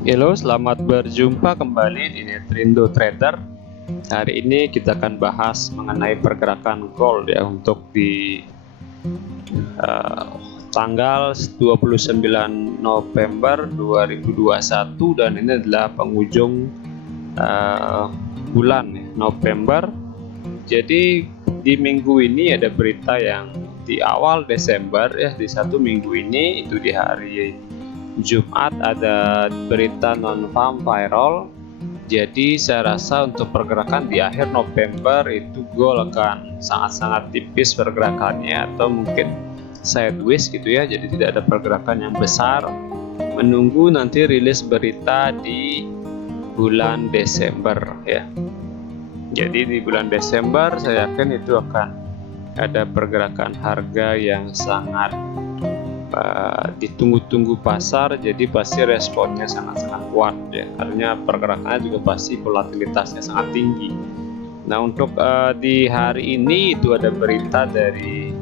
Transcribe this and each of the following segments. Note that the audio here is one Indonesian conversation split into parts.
Halo, selamat berjumpa kembali di Netrindo Trader. Hari ini kita akan bahas mengenai pergerakan gold ya untuk di uh, tanggal 29 November 2021, dan ini adalah penghujung bulan ya, November. Jadi di minggu ini ada berita yang di awal Desember ya, di satu minggu ini itu di hari Jumat ada berita non-farm viral. Jadi saya rasa untuk pergerakan di akhir November itu gold akan sangat-sangat tipis pergerakannya, atau mungkin sideways gitu ya. Jadi tidak ada pergerakan yang besar, menunggu nanti rilis berita di bulan Desember ya. Jadi di bulan Desember saya yakin itu akan ada pergerakan harga yang sangat ditunggu-tunggu pasar. Jadi pasti responnya sangat-sangat kuat ya, karena pergerakannya juga pasti volatilitasnya sangat tinggi. Nah untuk di hari ini itu ada berita dari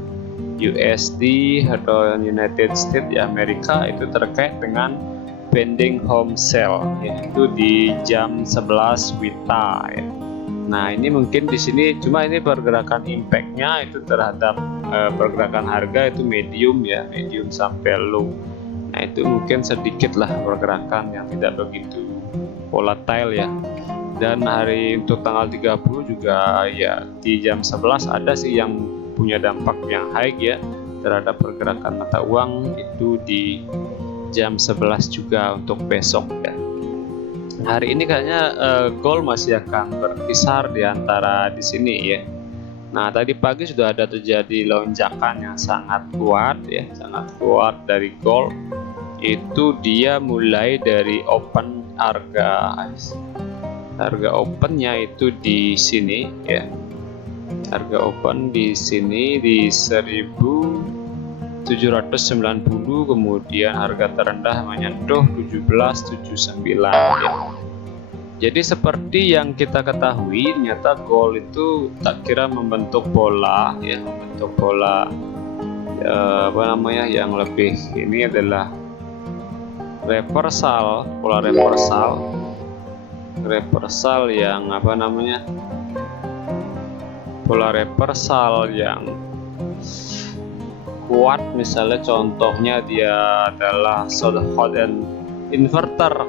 USD atau United States di Amerika, itu terkait dengan pending home sale yaitu di jam 11 WITA ya. Nah ini mungkin di sini cuma ini pergerakan impactnya itu terhadap pergerakan harga itu medium ya, medium sampai low. Nah itu mungkin sedikit lah pergerakan yang tidak begitu volatile ya. Dan hari untuk tanggal 30 juga ya di jam 11 ada sih yang punya dampak yang high ya terhadap pergerakan mata uang, itu di jam 11 juga untuk besok ya. Hari ini kayaknya gold masih akan berkisar di antara di sini ya. Nah tadi pagi sudah ada terjadi lonjakan yang sangat kuat ya, sangat kuat dari gold. Itu dia mulai dari open harga opennya itu di sini ya. Harga open di sini di 1790, kemudian harga terendah menyentuh 1779 ya. Jadi seperti yang kita ketahui, ternyata gold itu tak kira membentuk pola ya, membentuk pola yang lebih ini adalah reversal, pola reversal yang pola reversal yang kuat. Misalnya contohnya dia adalah Southern Inverter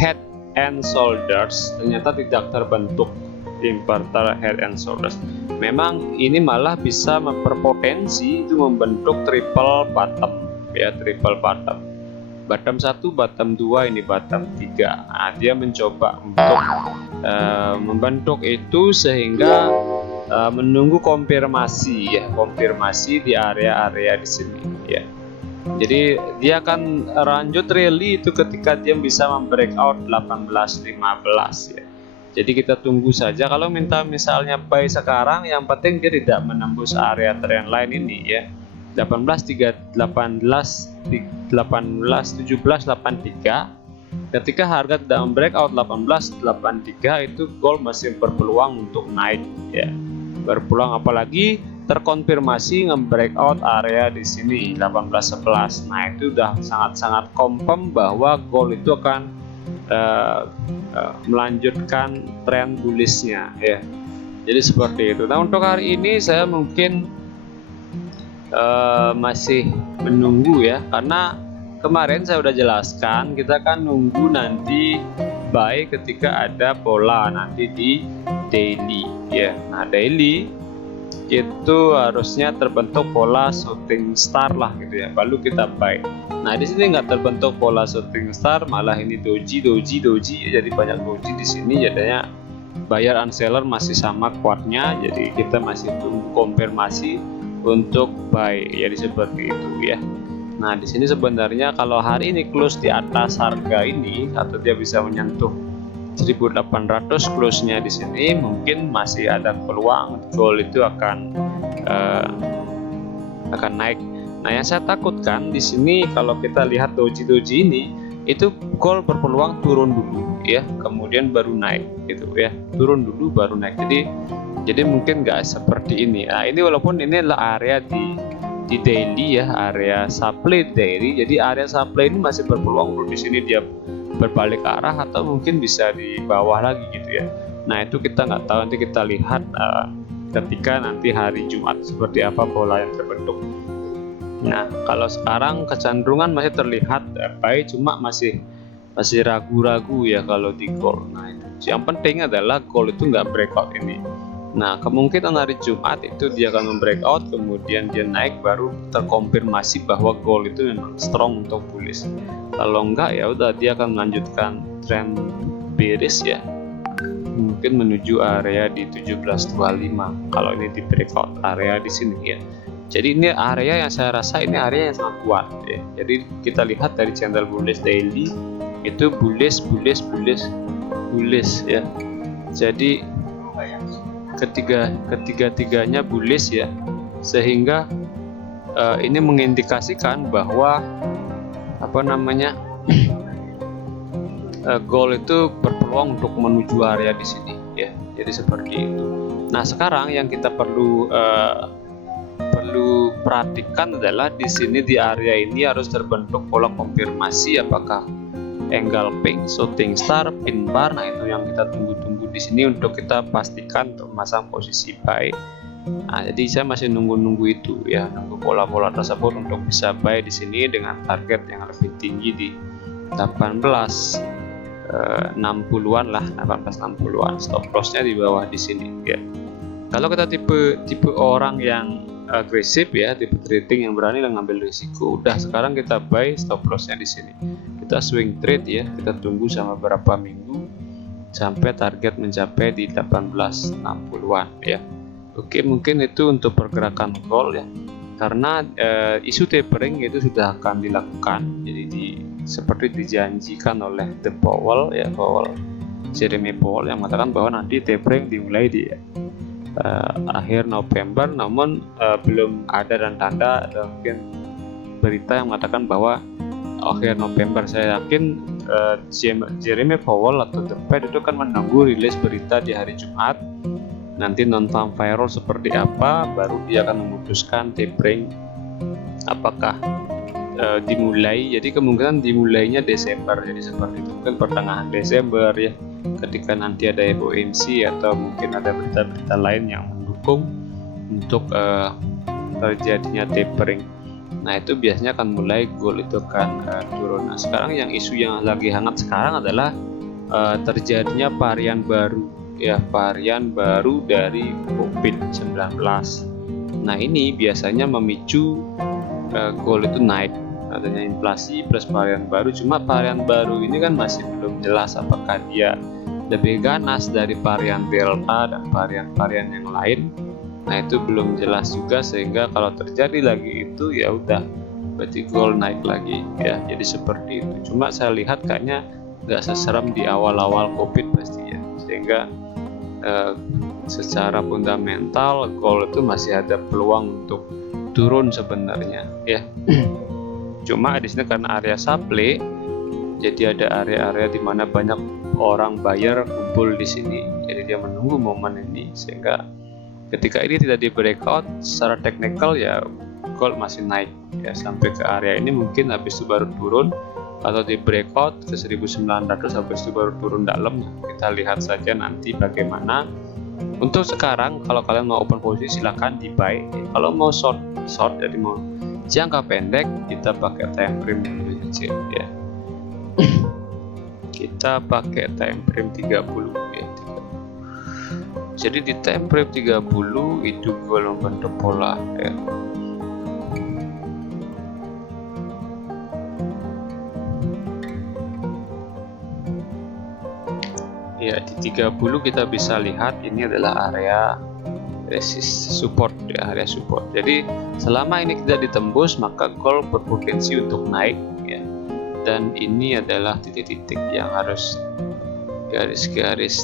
Head and Shoulders, ternyata tidak terbentuk inverter Head and Shoulders. Memang ini malah bisa memperpotensi itu membentuk triple bottom ya, triple bottom. Bottom 1, bottom 2, ini bottom 3. Nah, dia mencoba untuk membentuk itu sehingga menunggu konfirmasi ya, konfirmasi di area-area di sini ya. Jadi dia akan lanjut rally itu ketika dia bisa membreakout 1815 ya. Jadi kita tunggu saja. Kalau misalnya buy sekarang, yang penting dia tidak menembus area trendline ini ya. 18 17 83. Ketika harga tidak membreakout 1883 itu gold masih berpeluang untuk naik ya. Berpeluang apalagi terkonfirmasi nge-breakout area di sini 1811. Nah itu udah sangat-sangat confirm bahwa gold itu akan melanjutkan tren bullishnya ya. Jadi seperti itu. Nah untuk hari ini saya mungkin masih menunggu ya, karena kemarin saya udah jelaskan kita kan nunggu nanti buy ketika ada pola nanti di daily ya. Nah daily itu harusnya terbentuk pola shooting star lah gitu ya, baru kita buy. Nah di sini nggak terbentuk pola shooting star, malah ini doji jadi banyak doji di sini. Jadinya buyer and seller masih sama kuatnya, jadi kita masih tunggu konfirmasi untuk buy ya, seperti itu ya. Nah di sini sebenarnya kalau hari ini close di atas harga ini atau dia bisa menyentuh 1800 close-nya di sini, mungkin masih ada peluang gold itu akan naik. Nah yang saya takutkan di sini kalau kita lihat doji ini, itu gold berpeluang turun dulu ya, kemudian baru naik gitu ya, turun dulu baru naik. Jadi mungkin nggak seperti ini. Nah ini walaupun ini adalah area di di daily ya, area supply daily. Jadi area supply ini masih berpeluang untuk di sini dia berbalik arah atau mungkin bisa di bawah lagi gitu ya. Nah itu kita nggak tahu, nanti kita lihat ketika nanti hari Jumat seperti apa pola yang terbentuk. Nah kalau sekarang kecenderungan masih terlihat baik, cuma masih ragu-ragu ya kalau di gold. Nah itu yang penting adalah gold itu nggak breakout ini. Nah kemungkinan hari Jumat itu dia akan membreakout, kemudian dia naik, baru terkonfirmasi bahwa gold itu memang strong untuk bullish. Kalau enggak ya udah dia akan melanjutkan trend bearish ya, mungkin menuju area di 1725 kalau ini di breakout area di sini ya. Jadi ini area yang saya rasa ini area yang sangat kuat ya. Jadi kita lihat dari candle bullish daily itu bullish ya. Jadi ketiga-tiganya bullish ya, sehingga ini mengindikasikan bahwa gold itu berpeluang untuk menuju area di sini ya. Jadi seperti itu. Nah sekarang yang kita perlu perhatikan adalah di sini di area ini harus terbentuk pola konfirmasi, apakah engulfing, shooting star, pin bar. Nah itu yang kita tunggu-tunggu di sini untuk kita pastikan untuk memasang posisi buy. Nah jadi saya masih nunggu itu ya, nunggu pola-pola tersebut untuk bisa buy di sini dengan target yang lebih tinggi di 1860-an lah, 1860-an. Stop lossnya di bawah di sini ya. Kalau kita tipe orang yang agresif ya, tipe trading yang berani ngambil risiko, udah sekarang kita buy, stop lossnya di sini. Kita swing trade ya, kita tunggu sama beberapa minggu sampai target mencapai di 1860-an ya. Oke, mungkin itu untuk pergerakan gold ya, karena isu tapering itu sudah akan dilakukan. Jadi seperti dijanjikan oleh The Powell ya, Jeremy Powell yang mengatakan bahwa nanti tapering dimulai di akhir November, namun belum ada dan tanda atau mungkin berita yang mengatakan bahwa akhir November. Saya yakin Jeremy Powell atau The Fed itu kan menunggu rilis berita di hari Jumat, nanti non-farm payroll seperti apa, baru dia akan memutuskan tapering apakah dimulai. Jadi kemungkinan dimulainya Desember, jadi seperti itu, mungkin pertengahan Desember ya, ketika nanti ada FOMC atau mungkin ada berita-berita lain yang mendukung untuk terjadinya tapering. Nah itu biasanya akan mulai gold itu akan turun. Nah sekarang yang isu yang lagi hangat sekarang adalah terjadinya varian baru ya, varian baru dari COVID-19. Nah ini biasanya memicu gold itu naik, adanya inflasi plus varian baru. Cuma varian baru ini kan masih belum jelas apakah dia lebih ganas dari varian Delta dan varian-varian yang lain. Nah itu belum jelas juga, sehingga kalau terjadi lagi itu ya udah berarti gold naik lagi ya. Jadi seperti itu. Cuma saya lihat kayaknya nggak seserem di awal-awal COVID pasti ya, sehingga secara fundamental gold itu masih ada peluang untuk turun sebenarnya ya. Cuma di sini karena area supply, jadi ada area-area di mana banyak orang buyer kumpul di sini. Jadi dia menunggu momen ini, sehingga ketika ini tidak di breakout secara teknikal ya gold masih naik ya sampai ke area ini, mungkin habis itu baru turun, atau di breakout ke 1900 habis itu baru turun dalam. Kita lihat saja nanti bagaimana. Untuk sekarang kalau kalian mau open posisi silahkan di buy. Kalau mau short jadi mau jangka pendek, kita pakai time frame yang lebih kecil ya. Kita pakai time frame 30 ya. Jadi di time frame 30 itu gold membentuk pola ya. Ya di 30 kita bisa lihat ini adalah area support ya, area support. Jadi selama ini tidak ditembus maka gold berpotensi untuk naik ya. Dan ini adalah titik-titik yang harus garis-garis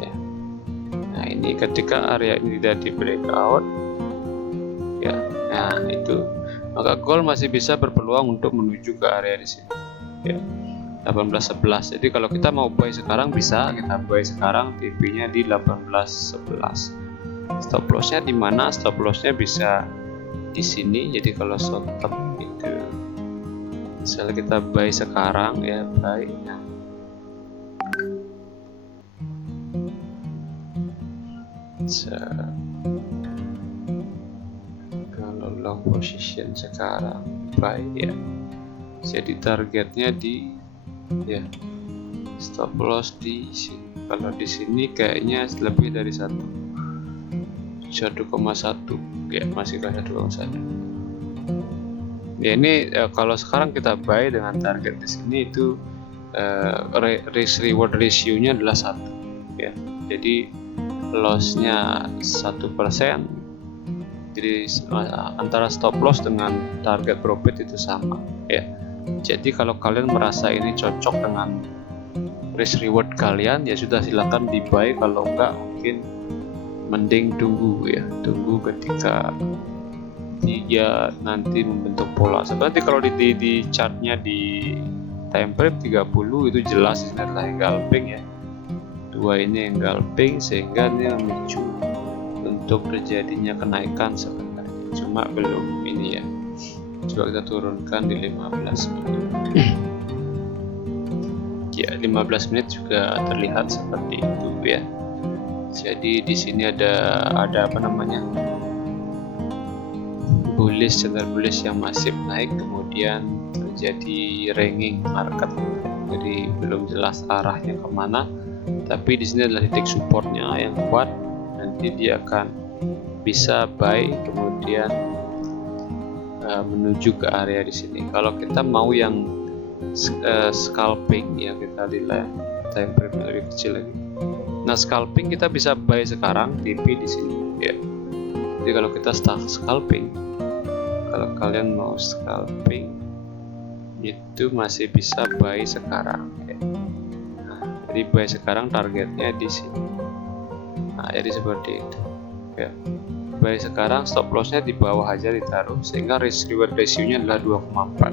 ya. Nah ini ketika area ini tidak di breakout ya, nah itu maka gold masih bisa berpeluang untuk menuju ke area di sini ya, 1811. Jadi kalau kita mau buy sekarang bisa kita buy sekarang, TP-nya di 1811. Stop lossnya di mana? Stop lossnya bisa di sini. Jadi kalau short term itu misalnya kita buy sekarang ya, buy. Nah, kalau long position sekarang buy ya, jadi targetnya di ya, stop loss di sini. Kalau di sini kayaknya lebih dari 1,1 ya, masih ke 1,1 ya. Ini kalau sekarang kita buy dengan target di sini itu risk reward ratio-nya adalah 1 ya. Jadi loss-nya 1%. Jadi antara stop loss dengan target profit itu sama ya. Jadi kalau kalian merasa ini cocok dengan risk reward kalian ya sudah, silakan di buy. Kalau enggak mungkin mending tunggu ya, tunggu ketika dia nanti membentuk pola. Seperti kalau di chartnya di time frame 30 itu jelas ini adalah engulfing ya, dua ini engulfing, sehingga ini memicu untuk terjadinya kenaikan sebenarnya, cuma belum ini ya. Coba kita turunkan di 15 menit ya, 15 menit juga terlihat seperti itu ya. Jadi di sini ada apa namanya, bullish, channel bullish yang masif naik, kemudian terjadi ringing market. Jadi belum jelas arahnya kemana, tapi di sini adalah titik supportnya yang kuat. Nanti dia akan bisa buy, kemudian menuju ke area di sini. Kalau kita mau yang scalping ya, kita lihat time frame lebih kecil lagi. Nah, scalping kita bisa buy sekarang, TP di sini ya. Jadi kalau kita start scalping, kalau kalian mau scalping itu masih bisa buy sekarang ya. Nah, jadi buy sekarang targetnya di sini. Nah, jadi seperti itu ya. Buy sekarang, stop lossnya di bawah aja ditaruh, sehingga risk reward ratio-nya adalah 2,4.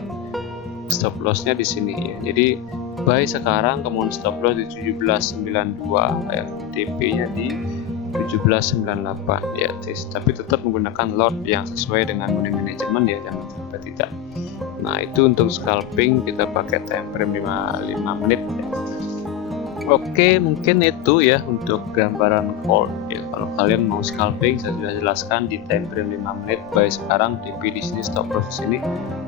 Stop lossnya di sini ya. Jadi buy sekarang, kemudian stop loss di 1792 ya, TP-nya di 1798 ya. Tapi tetap menggunakan lot yang sesuai dengan money management ya, jangan sampai tidak. Nah, itu untuk scalping kita pakai time frame 5 menit ya. Oke, mungkin itu ya untuk gambaran call ya. Kalau kalian mau scalping, saya sudah jelaskan di time frame 5 menit, buy sekarang, TP di sini, stop loss di sini,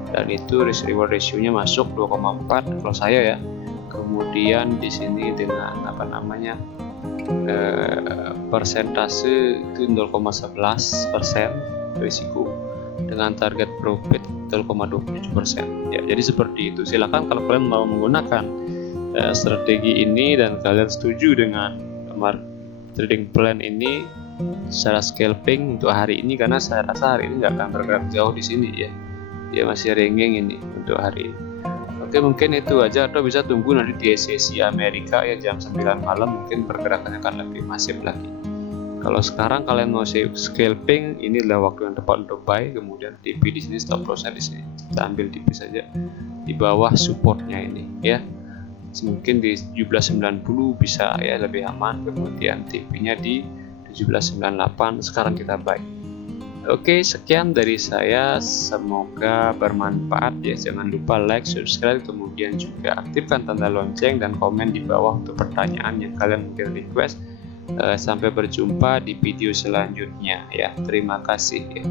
dan itu risk reward ratio-nya masuk 2,4 kalau saya ya. Kemudian di sini dengan apa namanya, persentase itu 0,11% risiko dengan target profit 0,27% ya. Jadi seperti itu. Silakan kalau kalian mau menggunakan strategi ini dan kalian setuju dengan trading plan ini secara scalping untuk hari ini, karena saya rasa hari ini nggak akan bergerak jauh di sini ya. Dia masih ringing ini untuk hari ini. Oke, mungkin itu aja, atau bisa tunggu nanti di sesi Amerika ya jam 9 malam, mungkin pergerakannya akan lebih masif lagi. Kalau sekarang kalian mau scalping, ini adalah waktu yang tepat untuk buy, kemudian TP di sini, stop lossnya di sini. Kita ambil TP saja di bawah supportnya ini ya. Mungkin di 1790 bisa ya, lebih aman, kemudian TP-nya di 1798. Sekarang kita buy. Oke, sekian dari saya, semoga bermanfaat ya. Jangan lupa like, subscribe, kemudian juga aktifkan tanda lonceng dan komen di bawah untuk pertanyaan yang kalian mungkin request. Sampai berjumpa di video selanjutnya ya. Terima kasih ya.